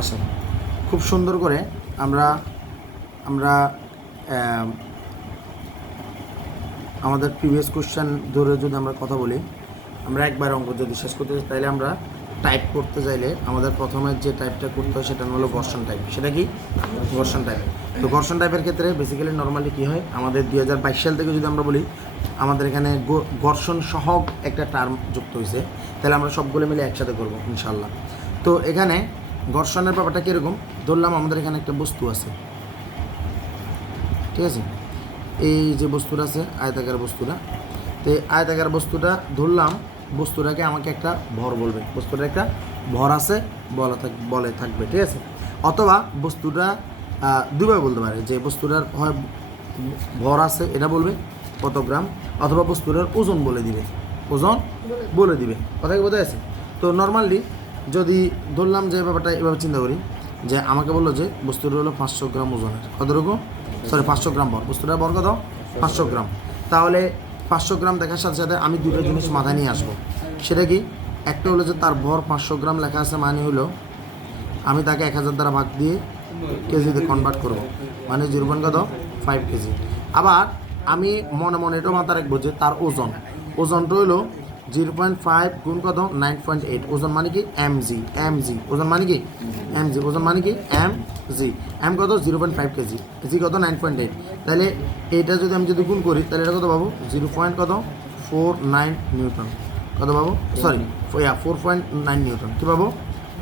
আচ্ছা, খুব সুন্দর করে আমরা আমরা আমাদের প্রিভিয়াস কোশ্চেন ধরে যদি আমরা কথা বলি, আমরা একবার অঙ্ক যদি শেষ করতে চাই তাহলে আমরা টাইপ করতে চাইলে আমাদের প্রথমে যে টাইপটা করতে হয় সেটা হলো ঘর্ষণ টাইপ। সেটা কি? ঘর্ষণ টাইপ। তো ঘর্ষণ টাইপের ক্ষেত্রে বেসিক্যালি নর্মালি কী হয়, আমাদের 2022 সাল থেকে যদি আমরা বলি, আমাদের এখানে ঘর্ষণ সহগ একটা টার্ম যুক্ত হয়েছে, তাহলে আমরা সবগুলো মিলে একসাথে করবো ইনশাল্লাহ। তো এখানে ঘর্ষণের ব্যাপারটা কীরকম, ধরলাম আমাদের এখানে একটা বস্তু আছে, ঠিক আছে? এই যে বস্তুটা আছে আয়তাকার বস্তুটা, তো আয়তাকার বস্তুটা ধরলাম, বস্তুটাকে আমাকে একটা ভর বলবে, বস্তুটা একটা ভর আছে বলে থাকবে, ঠিক আছে? অথবা বস্তুটা দুইভাবে বলতে পারে, যে বস্তুটার হয় ভর আছে এটা বলবে কত গ্রাম, অথবা বস্তুটার ওজন বলে দিবে, ওজন বলে দিবে। কথা কি বোঝা আছে? তো নর্মালি যদি ধরলাম যে ব্যাপারটা এভাবে চিন্তা করি, যে আমাকে বললো যে বস্তুটা হলো 500 গ্রাম ওজনের, কতটুকু? 500 গ্রাম ভর, বস্তুটার ভর কত? 500 গ্রাম। তাহলে 500 গ্রাম দেখার সাথে সাথে আমি দুটো জিনিস মাথায় নিয়ে আসবো। সেটা কি? একটা হলো যে তার ভর 500 গ্রাম লেখা আছে, মানে হলো আমি তাকে 1000 দ্বারা ভাগ দিয়ে কেজিতে কনভার্ট করবো, মানে 0.5 কেজি। আবার আমি মনে মনে এটাও মাথা রাখবো যে তার ওজনটা হলো 0.5 গুণ কত? 9.8। ওজন মানে কি? mg। ওজন মানে কি? mg। ওজন মানে কি? mg। m কত? 0.5 কেজি, জি কত? 9.8। তাহলে এটা যদি আমি গুণ করি তাহলে এটা কত পাবো? 0.49 নিউটন। কত পাবো? Sorry, 4.9 Newton. কী পাবো?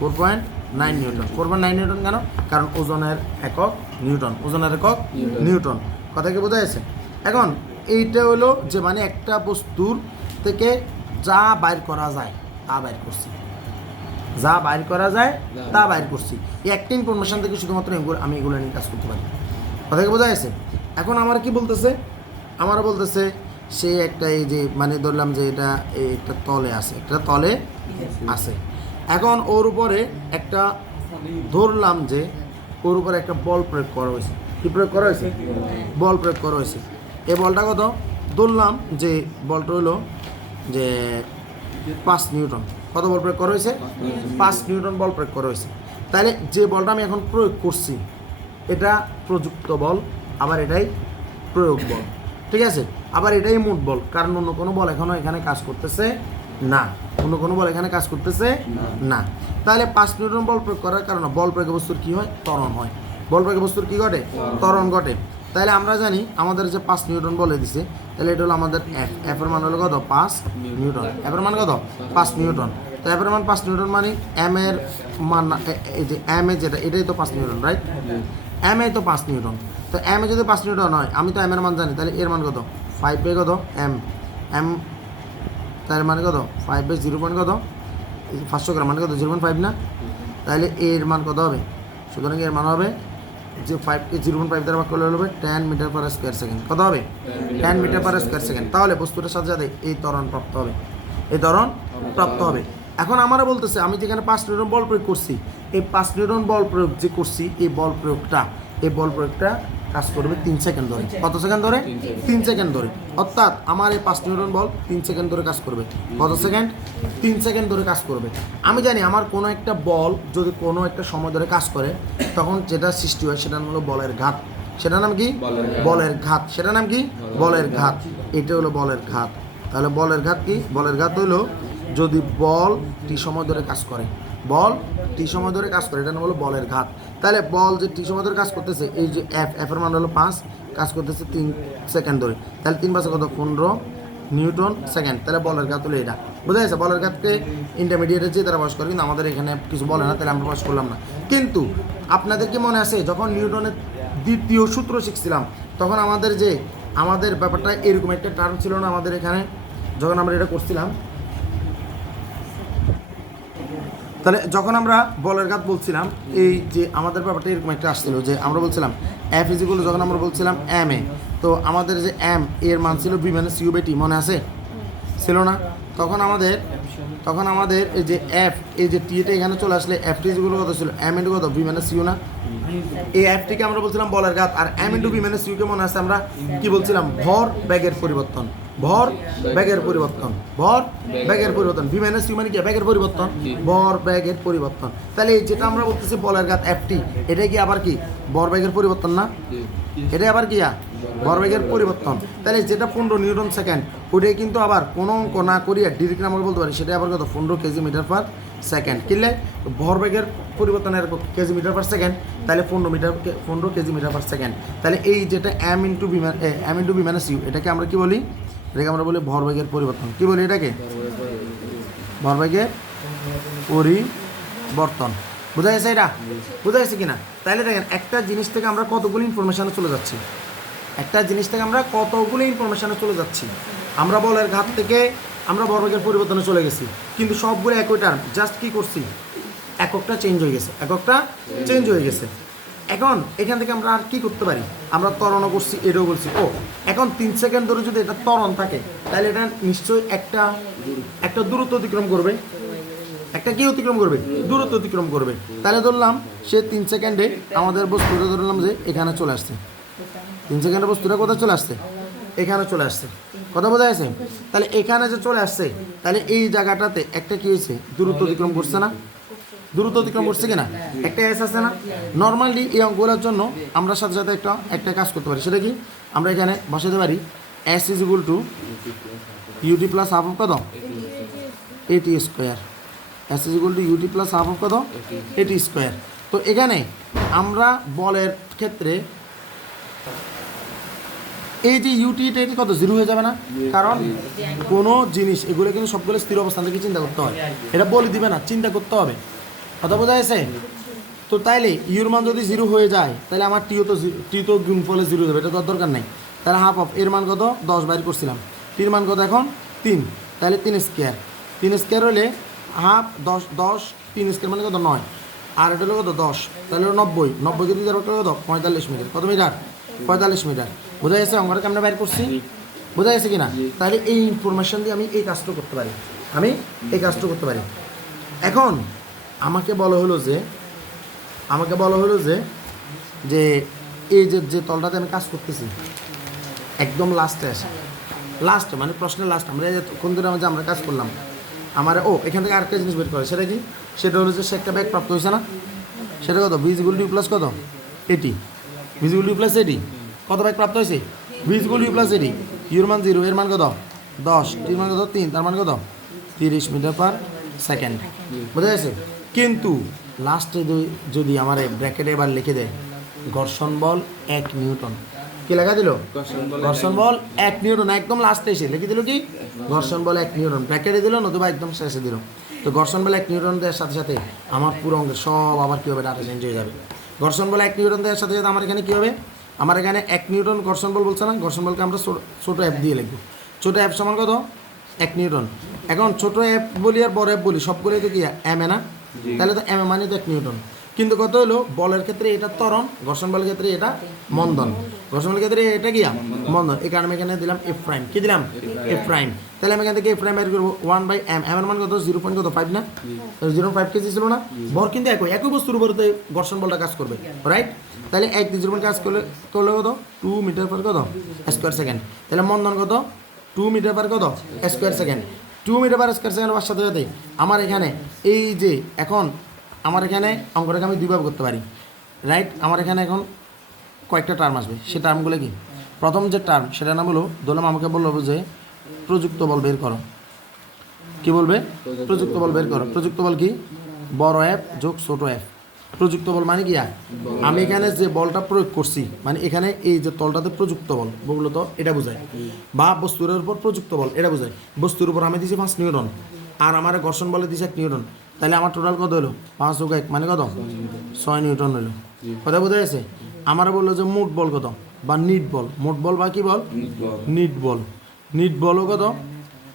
4.9 নিউটন। 4.9 নিউটন কেন? কারণ ওজনের একক নিউটন, ওজনের একক নিউটন। কথা কি বোঝা যাচ্ছে? এখন এইটা হলো যে মানে একটা বস্তুর থেকে যা বাইর করা যায় তা বাইর করছি, যা বাইর করা যায় তা বাইর করছি। এই একটা ইনফরমেশন থেকে শুধুমাত্র আমি এগুলো নিয়ে কাজ করতে পারি। কথা কি বোঝা যাচ্ছে? এখন আমার কি বলতেছে, আমারও বলতেছে সে একটা, এই যে মানে ধরলাম যে এটা এই একটা তলে আছে, একটা তলে আছে। এখন ওর উপরে একটা ধরলাম যে ওর উপরে একটা বল প্রয়োগ করা হয়েছে। কী প্রয়োগ করা হয়েছে? বল প্রয়োগ করা হয়েছে। এই বলটা কত? ধরলাম যে বলটা হলো যে 5 নিউটন। কত বল প্রয়োগ করা হয়েছে? 5 নিউটন বল প্রয়োগ করা হয়েছে। তাহলে যে বলটা আমি এখন প্রয়োগ করছি এটা প্রযুক্ত বল, আবার এটাই প্রয়োগ বল, ঠিক আছে? আবার এটাই মোট বল, কারণ অন্য কোনো বল এখনও এখানে কাজ করতেছে না, অন্য কোনো বল এখানে কাজ করতেছে না। তাহলে 5 নিউটন বল প্রয়োগ করার কারণে বল প্রয়োগ বস্তুর কী হয়? ত্বরণ হয়। বল প্রয়োগ বস্তুর কী ঘটে? ত্বরণ ঘটে। তাহলে আমরা জানি আমাদের যে 5 নিউটন বলে দিছে, তাহলে এটা হলো আমাদের এফ এর মান হলো কত? 5 নিউটন। এফ এর মান কত? 5 নিউটন। তো এফ এর মান 5 নিউটন মানে এম এর মান, এই যে এম এ যেটা, এটাই তো 5 নিউটন, রাইট? এম এ তো 5 নিউটন। তো এম এ যদি 5 নিউটন হয়, আমি তো এম এর মান জানি, তাহলে এর মান কত? 5 বাই কত? এম তার মানে কত? 5 বাই 0 কত? 500 গ্রাম মানে কত? 0.5 না? তাহলে এর মান কত হবে? সুতরাং এর মান হবে যে 5কে 0.5 দ্বারা ভাগ করলে হবে 10 মিটার পার স্কোয়ার সেকেন্ড। কত হবে? 10 মিটার পার স্কোয়ার সেকেন্ড। তাহলে বস্তুটার সাথে সাথে এই ত্বরণ প্রাপ্ত হবে, এই ত্বরণ প্রাপ্ত হবে। এখন আমারও বলতেছে আমি যেখানে 5 নিউটন বল প্রয়োগ করছি, এই 5 নিউটন বল প্রয়োগ যে করছি, এই বল প্রয়োগটা কাজ করবে 3 সেকেন্ড ধরে। কত সেকেন্ড ধরে? 3 সেকেন্ড ধরে। অর্থাৎ আমার এই 5 নিউটন বল 3 সেকেন্ড ধরে কাজ করবে। কত সেকেন্ড? 3 সেকেন্ড ধরে কাজ করবে। আমি জানি আমার কোনো একটা বল যদি কোনো একটা সময় ধরে কাজ করে, তখন যেটা সৃষ্টি হয় সেটার নাম হলো বলের ঘাত। সেটার নাম কি? বলের ঘাত। সেটার নাম কি? বলের ঘাত। এটা হলো বলের ঘাত। তাহলে বলের ঘাত কি? বলের ঘাত হলো যদি বল টি সময় ধরে কাজ করে, বল টি সময় ধরে কাজ করে, এটা নাম হলো বলের ঘাত। তাহলে বল যে টি সময় ধরে কাজ করতেছে, এই যে এফ এর মান হলো 5, কাজ করতেছে 3 সেকেন্ড ধরে, তাহলে 3 5 কত? 15 নিউটন সেকেন্ড। তাহলে বলের ঘাত হলো এটা। বোঝা গেছে? বলের ঘাতকে ইন্টারমিডিয়েটের যে তারা প্রকাশ করে, কিন্তু আমাদের এখানে কিছু বলে না, তাহলে আমরা প্রকাশ করলাম না। কিন্তু আপনাদের কি মনে আছে যখন নিউটনের দ্বিতীয় সূত্র শিখছিলাম, তখন আমাদের ব্যাপারটা এরকম একটা টার্ম ছিল না আমাদের এখানে, যখন আমরা এটা করছিলাম? তাহলে যখন আমরা বলের ঘাত বলছিলাম, এই যে আমাদের ব্যাপারটা এরকম একটা আসছিল যে আমরা বলছিলাম এফ ইজ ইকুয়াল, যখন আমরা বলছিলাম এম এ, তো আমাদের যে এম এর মান ছিল B minus U by T, মনে আছে? ছিল না? তখন আমাদের তখন আমাদের এই যে এফ, এই যে টিটা এখানে চলে আসলে এফ টি যেগুলো কত ছিল, এম ইন্টু কত, বি মাইনাস ইউ না? এই এফটিকে আমরা বলছিলাম বলের ঘাত, আর এম ইন্টু বি মাইনাস ইউকে মনে আছে আমরা কি বলছিলাম, ভর বেগের পরিবর্তন, ভর বেগের পরিবর্তন, ভর বেগের পরিবর্তন। ভি মাইনাস ইউ মানে কি, বেগের পরিবর্তন, ভর বেগের পরিবর্তন। তাহলে যেটা আমরা বলতেছি বলের ঘাত এফটি, এটা কি আবার কি ভর বেগের পরিবর্তন না? এটা আবার কি ভরবেগের পরিবর্তন। তাহলে যেটা 15 নিউটন সেকেন্ড, ওটাই কিন্তু আবার কোনো অঙ্ক না করিয়া ডিরেক্ট আমরা বলতে পারি সেটা আবার কত, 15 কেজি মিটার পার সেকেন্ড। কিনলে ভরবেগের পরিবর্তনের কেজি মিটার পার সেকেন্ড, তাহলে 15 কেজি মিটার পার সেকেন্ড। তাহলে এই যেটা M into B minus U, এটাকে আমরা কি বলি, এটাকে আমরা বলি ভরবেগের পরিবর্তন। কি বলি এটাকে? ভরবেগের পরিবর্তন। বোঝা গেছে? এটা বোঝা গেছে কিনা? তাহলে দেখেন একটা জিনিস থেকে আমরা কতগুলো ইনফরমেশানে চলে যাচ্ছি, একটা জিনিস থেকে আমরা কতগুলো ইনফরমেশানে চলে যাচ্ছি। আমরা বলের ঘাত থেকে আমরা ভরবেগের পরিবর্তনে চলে গেছি, কিন্তু সবগুলো একই টার্ম, জাস্ট কি করছি, এককটা চেঞ্জ হয়ে গেছে, এককটা চেঞ্জ হয়ে গেছে। এখন এখান থেকে আমরা আর কি করতে পারি, আমরা ত্বরণও করছি, এটাও বলছি। ও এখন 3 সেকেন্ড ধরে যদি এটা ত্বরণ থাকে, তাহলে এটা নিশ্চয়ই একটা দূরত্ব অতিক্রম করবে, একটা কি অতিক্রম করবে, দূরত্ব অতিক্রম করবে। তাহলে ধরলাম সে 3 সেকেন্ডে আমাদের বস্তুটা ধরলাম যে এখানে চলে আসছে, 3 সেকেন্ডের বস্তুটা কোথায় চলে আসছে, এখানে চলে আসছে। কথা বোঝা গেছে? তাহলে এখানে যে চলে আসছে, তাহলে এই জায়গাটাতে একটা কি হয়েছে, দূরত্ব অতিক্রম করছে না? দূরত্ব অতিক্রম করছে কিনা? একটা এস আছে না? নর্মালি এই অঙ্কগুলোর জন্য আমরা সাথে সাথে একটা কাজ করতে পারি, সেটা কি, আমরা এখানে বসাতে পারি S is equal to UT plus half of কত, A T square. S is equal to UT plus half of কত, এটি স্কোয়ার। তো এখানে আমরা বলের ক্ষেত্রে এই যে ইউটি এটা কত, 0 হয়ে যাবে না? কারণ কোনো জিনিস এগুলো কিন্তু সবগুলো স্থির অবস্থান থেকে চিন্তা করতে হয়, এটা বলে দিবে না, চিন্তা করতে হবে। কথা বোঝা গেছে? তো তাইলে ইউর মান যদি 0 হয়ে যায়, তাহলে আমার টি তো গুণফলে 0 যাবে, এটা তো আর দরকার নেই। তাহলে হাফ অফ এর মান কত, 10 বাইর করছিলাম, টির মান কত এখন 3, তাহলে 3 স্কোয়ার। 3 স্কোয়ার হলে হাফ 10 3 স্কোয়ার মানে কত, 9, আর এটা হলো কত 10, তাহলে 90 কেজি যাবে কত, 45 মিটার। কত মিটার? 45 মিটার। বোঝা গেছে অঙ্কটাকে আমরা বাইর করছি? বোঝা গেছে কিনা? তাহলে এই ইনফরমেশন দিয়ে আমি এই কাজটা করতে পারি, আমি এই কাজটা করতে পারি। এখন আমাকে বলা হলো যে এই যে তলটাতে আমি কাজ করতেছি একদম লাস্টে আসে, লাস্ট মানে প্রশ্নের লাস্ট, আমরা কোন দিন আমরা কাজ করলাম, আমার এখান থেকে আরেকটা জিনিস বের করে, সেটা কি, সেটা হলো যে সে একটা ব্যাগ প্রাপ্ত হয়েছে না, সেটা কত, ভিজিবল ইউ প্লাস কত, এটি, ভিজিবল ইউ প্লাস এটি, কত ব্যাগ প্রাপ্ত হয়েছে, ভিজিবল ইউ প্লাস এটি, ইউর মান 0, এর মান কত 10, টির মান কত 3, তার মান কত 30 মিটার পার সেকেন্ড। বোঝা গেছে? কিন্তু লাস্টে যদি আমার ব্র্যাকেটে এবার লিখে দেয় ঘর্ষণ বল 1 নিউটন, কি লেখা দিল, ঘর্ষণ বল 1 নিউটন, একদম লাস্টে এসে লিখে দিল কি, ঘর্ষণ বল 1 নিউটন, ব্র্যাকেটে দিল নতুবা একদম শেষে দিল। তো ঘর্ষণ বল 1 নিউটন দেওয়ার সাথে সাথে আমার পুরো অঙ্কের সব আবার কী হবে, ডাটা চেঞ্জ হয়ে যাবে। ঘর্ষণ বল 1 নিউটন দেওয়ার সাথে সাথে আমার এখানে কী হবে, আমার এখানে 1 নিউটন ঘর্ষণ বল বলছে না, ঘর্ষণ বলকে আমরা ছোটো অ্যাপ দিয়ে লিখবো, ছোটো অ্যাপ সমান কত, 1 নিউটন। এখন ছোটো অ্যাপ বলি আর বড় অ্যাপ বলি, সবগুলোই তো কি এম এ না, তাহলে তো এম এ মানে তো 1 নিউটন। কিন্তু কত হলো, বলের ক্ষেত্রে এটা ত্বরণ, ঘর্ষণ বলের ক্ষেত্রে এটা মন্দন, ঘর্ষণ বলের ক্ষেত্রে এটা কি মন্দন। এই কারণে আমি এখানে দিলাম এফ প্রাইম, কি দিলাম, এফ প্রাইম। তাহলে আমি এখান থেকে এফ প্রাইম বের করবো 1/m, এম এর মান কত, 0.5 না, 0.5 কেজি ছিল না, ভর কিন্তু একই বস্তুর উপরে ঘর্ষণ বলটা কাজ করবে, রাইট। তাহলে 1 0 কাজ করলে কত, 2 মিটার পার কত, স্কোয়ার সেকেন্ড। তাহলে মন্দন কত, 2 মিটার পার কত, square second. 2 metre per square second হওয়ার সাথে সাথে আমার এখানে এই যে এখন আমার এখানে অঙ্কটাকে আমি দুইভাবে করতে পারি, রাইট। আমার এখানে এখন কয়েকটা টার্ম আসবে, সে টার্মগুলো কি, প্রথম যে টার্ম সেটা নাম হলো, ধরলাম আমাকে বললো যে প্রযুক্ত বল বের করো, কি বলবে, প্রযুক্ত বল বের করো। প্রযুক্ত বল কি, বড় অ্যাপ যোগ ছোট অ্যাপ। প্রযুক্ত বল মানে কি, আমি এখানে যে বলটা প্রয়োগ করছি, মানে এখানে এই যে তলটাতে প্রযুক্ত বল মূলত এটা বোঝায়, বা বস্তুর উপর প্রযুক্ত বল এটা বোঝায়। বস্তুর উপর আমি দিয়েছি 5 নিউটন, আর আমার ঘর্ষণ বলে দিয়েছি 1 নিউটন, তাহলে আমার টোটাল কত হলো, 5 যোগ 1 মানে কত, 6 নিউটন হলো। কথা বোঝা গেছে? আমার বললো যে মোট বল কত, বা নিট বল, মোট বল বা কি বল, নিট বল। নিট বলও কত,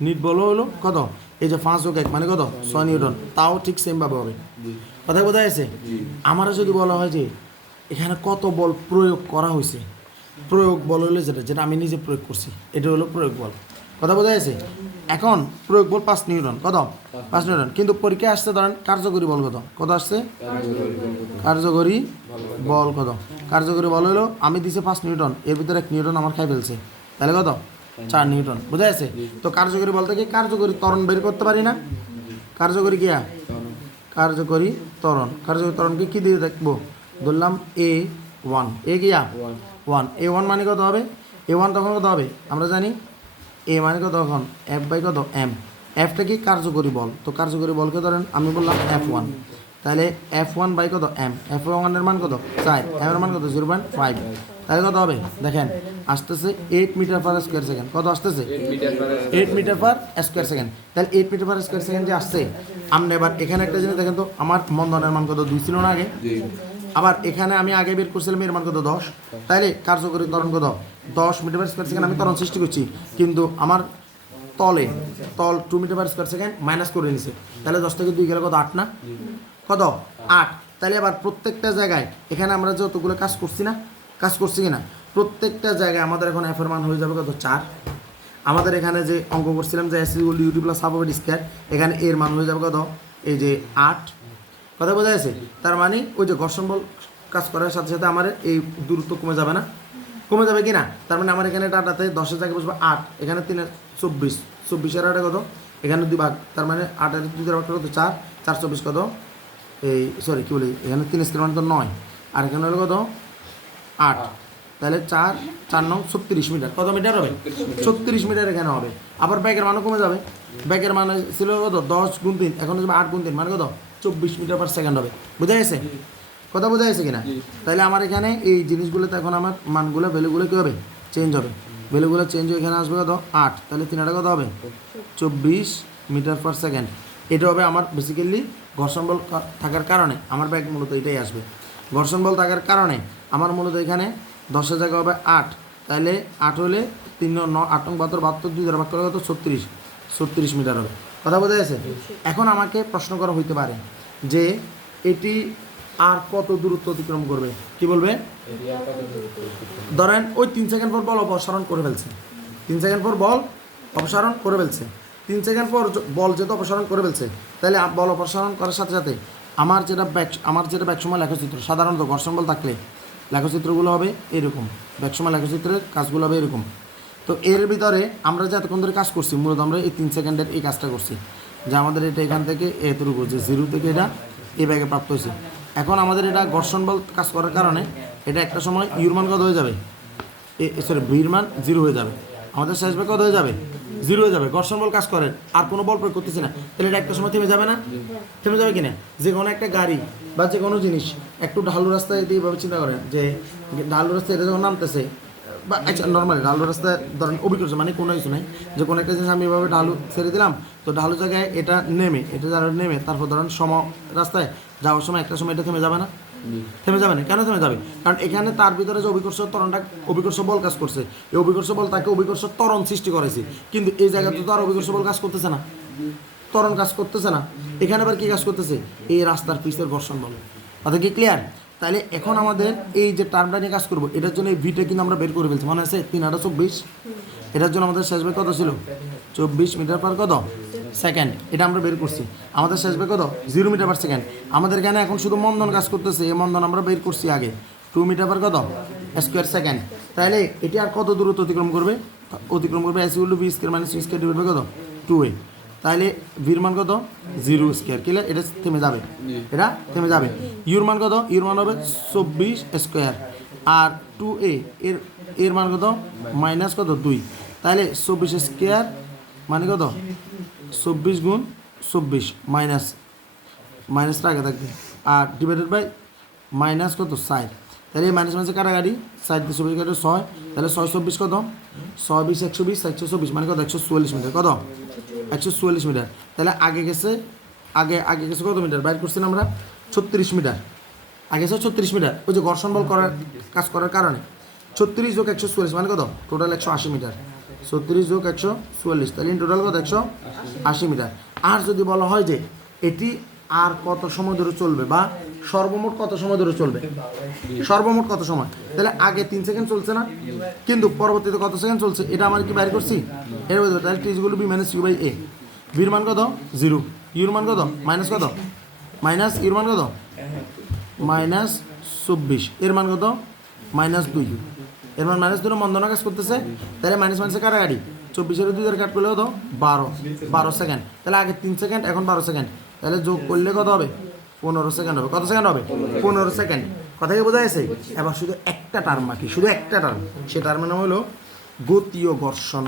নিট বলও হলো কত, এই যে 5 যোগ 1 মানে কত, 6 নিউটন, তাও ঠিক সেমভাবে হবে। কথা বোঝা গেছে? আমারও যদি বলা হয় যে এখানে কত বল প্রয়োগ করা হয়েছে, প্রয়োগ বল হলো যেটা আমি নিজে প্রয়োগ করছি, এটা হলো প্রয়োগ বল। কথা বোঝা গেছে? এখন প্রয়োগ বল 5 নিউটন, কত 5 নিউটন, কিন্তু পরীক্ষায় আসছে ধরেন কার্যকরী বল কত, কত আসছে কার্যকরী বল কত, কার্যকরী বল হলো আমি দিছি 5 নিউটন, এর ভিতরে 1 নিউটন আমার খাই ফেলছে, তাহলে কত 4 নিউটন, বুঝা গেছে? তো কার্যকরী বল থেকে কার্যকরী ত্বরণ বের করতে পারি না, কার্যকরী কি কার্যকরী ত্বরণ, কার্যকরী ত্বরণকে কি দিয়ে দেখবো, ধরলাম A1, এ গিয়া 1, A1 মানে কত হবে, A1 তখন কত হবে আমরা জানি, এ মানে কত তখন F বাই কত M, Fটা কি কার্যকরী বল, তো কার্যকরী বলকে ধরেন আমি বললাম F1, তাহলে F1 বাই কত M, F1 এর মান কত 4, M এর মান কত 0.5, তাহলে কত হবে দেখেন আসতেছে 8 মিটার পার স্কোয়ার সেকেন্ড, কত আসতেছে 8 মিটার পার স্কোয়ার সেকেন্ড, তাহলে 8 মিটার পার স্কোয়ার সেকেন্ড যে আসছে, আমরা এবার এখানে একটা জিনিস দেখেন তো আমার মন্দনের মান কত 2 ছিল না আগে, আবার এখানে আমি আগে বের করছিলাম এর মান কত 10, তাইলে কার্যকরী ত্বরণ কত 10 মিটার পার স্কোয়ার সেকেন্ড আমি ত্বরণ সৃষ্টি করছি, কিন্তু আমার তল 2 metre per square second minus করে নিছে, তাহলে 10 থেকে 2 গেলে কত 8 না, কত 8, তাহলে আবার প্রত্যেকটা জায়গায় এখানে আমরা যতগুলো কাজ করছি না, কাজ করছি কিনা প্রত্যেকটা জায়গায় আমাদের এখন এফ এর মান হয়ে যাবে কত 4, আমাদের এখানে যে অঙ্ক করছিলাম যে S equal to UT plus half over square, এখানে এর মান হয়ে যাবে কত এই যে 8, কথা বোঝা গেছে? তার মানে ওই যে ঘর্ষণ বল কাজ করার সাথে সাথে আমার এই দূরত্ব কমে যাবে না, কমে যাবে কি না, তার মানে আমার এখানে ডাটাতে 10-এর জায়গায় বসবে 8, এখানে 3 24, 24 আর 8 কত, এখানে 2 ভাগ, তার মানে 8 এর 2 ভাগ কত 4, 4 24 কত এই সরি কী বলি এখানে 3 স্কয়ার মানে তো 9, আর এখানে হলো কত 8, তাহলে 4 4 9 36 মিটার, কত মিটার হবে 36 মিটার এখানে হবে, আবার ব্যাগের মানও কমে যাবে, ব্যাগের মান ছিল কত 10 গুণ 3, এখন হচ্ছে 8 গুণ 3 মানে কত 24 মিটার পার সেকেন্ড হবে, বুঝা গেছে? কথা বোঝা গেছে কিনা? তাহলে আমার এখানে এই জিনিসগুলোতে এখন আমার মানগুলো ভ্যালুগুলো কী হবে চেঞ্জ হবে, ভ্যালুগুলো চেঞ্জ হয়ে এখানে আসবে কত 8, তাহলে 3 কত হবে 24 মিটার পার সেকেন্ড, এটা হবে আমার বেসিক্যালি ঘর্ষণ বল থাকার কারণে আমার ব্যাগ মূলত এটাই আসবে, ঘর্ষণ বল থাকার কারণে আমার মূলত এখানে 10-এর জায়গা হবে 8, তাহলে 8 হলে 3 9 8 72 72 2 দ্বারা ভাগ করে কত 36 মিটার হবে, কথা বোঝা গেছে? এখন আমাকে প্রশ্ন করা হইতে পারে যে এটি আর কত দূরত্ব অতিক্রম করবে, কি বলবে ধরেন ওই 3 সেকেন্ড পর বল অপসারণ করে ফেলছে, 3 সেকেন্ড পর বল অপসারণ করে ফেলছে, 3 সেকেন্ড পর বল যেহেতু অপসারণ করে ফেলছে, তাহলে বল অপসারণ করার সাথে সাথে আমার যেটা ব্যাকসময় লেখচিত্র, সাধারণত ঘর্ষণ বল থাকলে লেখচিত্রগুলো হবে এরকম, ব্যাকসময় লেখচিত্রের কাজগুলো হবে এরকম, তো এর ভিতরে আমরা যে এতক্ষণ ধরে কাজ করছি মূলত আমরা এই 3 সেকেন্ডের এই কাজটা করছি, যে আমাদের এটা এখান থেকে এতটুকু যে 0 থেকে এটা এই ব্যাগে প্রাপ্ত হয়েছে, এখন আমাদের এটা ঘর্ষণ বল কাজ করার কারণে এটা একটা সময় ইউর মান কত হয়ে যাবে, সরি ভির মান 0 হয়ে যাবে, আমাদের শেষ ব্যাগ কত হয়ে যাবে 0 হয়ে যাবে, ঘর্ষণ বল কাজ করে আর কোনো বল প্রয়োগ করতেছে না, তাহলে এটা একটা সময় থেমে যাবে না, থেমে যাবে কিনা, যে কোনো একটা গাড়ি বা যে কোনো জিনিস একটু ঢালু রাস্তায় দিয়ে এভাবে চিন্তা করেন যে ঢালু রাস্তায় এটা যখন নামতেছে বা আচ্ছা নর্মালি ঢালু রাস্তায় ধরেন অভিজ্ঞতা মানে কোনো কিছু নাই, যে কোনো একটা জিনিস আমি এভাবে ঢালু ছেড়ে দিলাম, তো ঢালু জায়গায় এটা নেমে তারপর ধরেন রাস্তায় যাওয়ার সময় একটা সময় এটা থেমে যাবে না, থেমে যাবে না, কেন থেমে যাবে, কারণ এখানে তার ভিতরে যে অভিকর্ষ বল কাজ করছে, এই অভিকর্ষ বল তাকে অভিকর্ষ ত্বরণ সৃষ্টি করেছে, কিন্তু এই জায়গাতে তো আর অভিকর্ষ বল কাজ করতেছে না, ত্বরণ কাজ করতেছে না, এখানে আবার কি কাজ করতেছে এই রাস্তার পিচের ঘর্ষণ বল, অর্থাৎ কি ক্লিয়ার? তাহলে এখন আমাদের এই যে টার্মটা নিয়ে কাজ করবো, এটার জন্য এই ভিটা কিন্তু আমরা বের করে ফেলছি, মনে আছে 3 8 24, এটার জন্য আমাদের শেষ বেগ কত ছিল 24 মিটার পার কত সেকেন্ড, এটা আমরা বের করছি, আমাদের শেষ বেগ কত 0 মিটার পার সেকেন্ড, আমাদের এখানে এখন শুধু মন্দন কাজ করতেছে, এই মন্দন আমরা বের করছি আগে 2 মিটার পার কত স্কোয়ার সেকেন্ড, তাহলে এটি আর কত দূরত্ব অতিক্রম করবে S equal to V square minus V square divide by কত 2a, তাহলে ভির মান কত 0 স্কয়ার, ক্লিয়ার? এটা থেমে যাবে, এটা থেমে যাবে, ইউর মান কত, ইউর মান হবে 24 স্কয়ার, আর 2a এর মান কত মাইনাস কত 2, তাহলে 24 স্কয়ার মানে কত 24 গুণ 24 মাইনাসটা আগে থাকবে, আর ডিভাইডেড বাই মাইনাস কত 60, তাহলে এই মাইনাস মাইনাসে কাটাকাটি 60 দিয়ে 24 কাটে 6, তাহলে 6 24 কত 6 20 120 124 মানে কত 144 মিটার, কত 144 মিটার, তাহলে আগে গেছে কত মিটার বাইর করছিলাম আমরা 36 মিটার, আগে গেছে 36 মিটার, ওই যে ঘর্ষণ বল কাজ করার কারণে 36 যোগ 144 মানে কত টোটাল 180 মিটার, 36 যোগ 144, তাহলে টোটাল কত 180 মিটার, আর যদি বলা হয় যে এটি আর কত সময় ধরে চলবে বা সর্বমোট কত সময় ধরে চলবে, সর্বমোট কত সময়, তাহলে আগে 3 সেকেন্ড চলছে না, কিন্তু পরবর্তীতে কত সেকেন্ড চলছে এটা আমার কি বাইর করছি, এর মধ্যে তাহলে T equal to B minus U by A. বির মান কত 0, ইউর মান কত মাইনাস কত, মাইনাস ইউর মান কত মাইনাস 24, এর মান কত মাইনাস 2, এর মান মাইনাস 2 মন্দনা কাজ করতেছে, তাহলে মাইনাস মাইনাসে কাটাকাটি 24 2 দ্বারা কাট করলে কত 12 সেকেন্ড, তাহলে আগে 3 সেকেন্ড এখন 12 সেকেন্ড, তাহলে যোগ করলে কত হবে 15 সেকেন্ড হবে, কত সেকেন্ড হবে 15 সেকেন্ড। কথা কি বোঝা গেছে? এবার শুধু একটা টার্ম বাকি, শুধু একটা টার্ম, সে টার্মের নাম হলো গতীয় ঘর্ষণ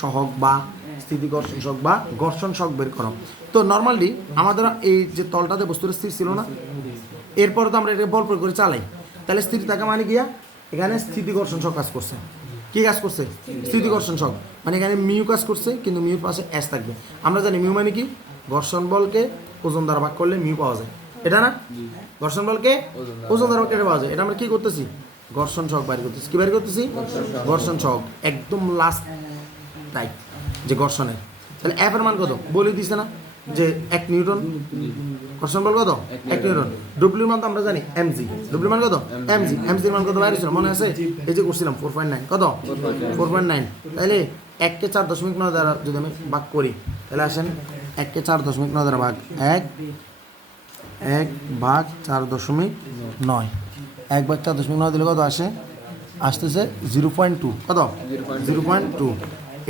সহগ বা স্থিতি ঘর্ষণ সহগ বা ঘর্ষণ সহগ বের করো। তো নর্মালি আমাদের এই যে তলটাতে বস্তুটা স্থির ছিল না, এরপরে তো আমরা এটাকে বল প্রয়োগ করে চালাই, তাহলে স্থির থাকা মানে গিয়া এখানে স্থিতি ঘর্ষণ সহগ কাজ করছে, কি কাজ করছে স্থিতি ঘর্ষণ সহগ, মানে এখানে মিউ কাজ করছে, কিন্তু মিউর পাশে এস থাকবে। আমরা জানি মিউ মানে কি, ঘর্ষণ বলকে ওজন দ্বারা ভাগ করলে মিউ পাওয়া যায়, এটা না ঘর্ষণ বলকে ওজন দ্বারা ভাগ করলে পাওয়া যায়, এটা আমরা কি করতেছি ঘর্ষণ সহগ বাইর করতেছি, কি বাইর করতেছি ঘর্ষণ সহগ, একদম লাস্ট টাইপ যে ঘর্ষণের। তাহলে এফ এর মান কত বলে দিছে না যে 1 নিউটন, ঘর্ষণ বল কত 1 নিউটন, ডব্লিউর মান তো আমরা জানি এমজি, ডব্লিউর মান কত এমজি, এমজির মান কত বাইরে ছিল মনে আছে, এই যে করছিলাম 4.9, কত 4.9, তাহলে 1 কে 4.9 দ্বারা যদি আমি ভাগ করি, তাহলে আসেন 1 কে 4.9 দ্বারা ভাগ, 1 ভাগ 4.9, 1 ভাগ 4.9 দিলে কত আসে, আসতেছে 0.2, কত 0.2,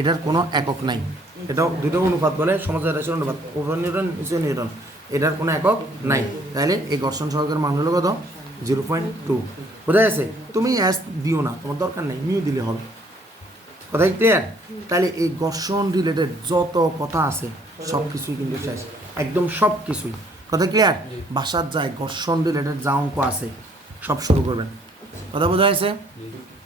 এটার কোনো একক নাই, এটাও দুটো অনুপাত বলে সমাজের অনুপাত, উপর নিউটন নিচে নিউটন, এটার কোনো একক নাই, তাহলে এই ঘর্ষণ সহগের মান হলো কত 0.2। বোঝা গেছে? তুমি অ্যাস দিও না, তোমার দরকার নেই, মিউ দিলে হবে। কথা কি ক্লিয়ার? তাহলে এই ঘর্ষণ রিলেটেড যত কথা আছে সব কিছুই কিন্তু শেষ, একদম সব কিছুই। কথা ক্লিয়ার? বাসার যায় ঘর্ষণ রিলেটেড যা অঙ্ক আছে সব শুরু করবেন। কথা বোঝা গেছে?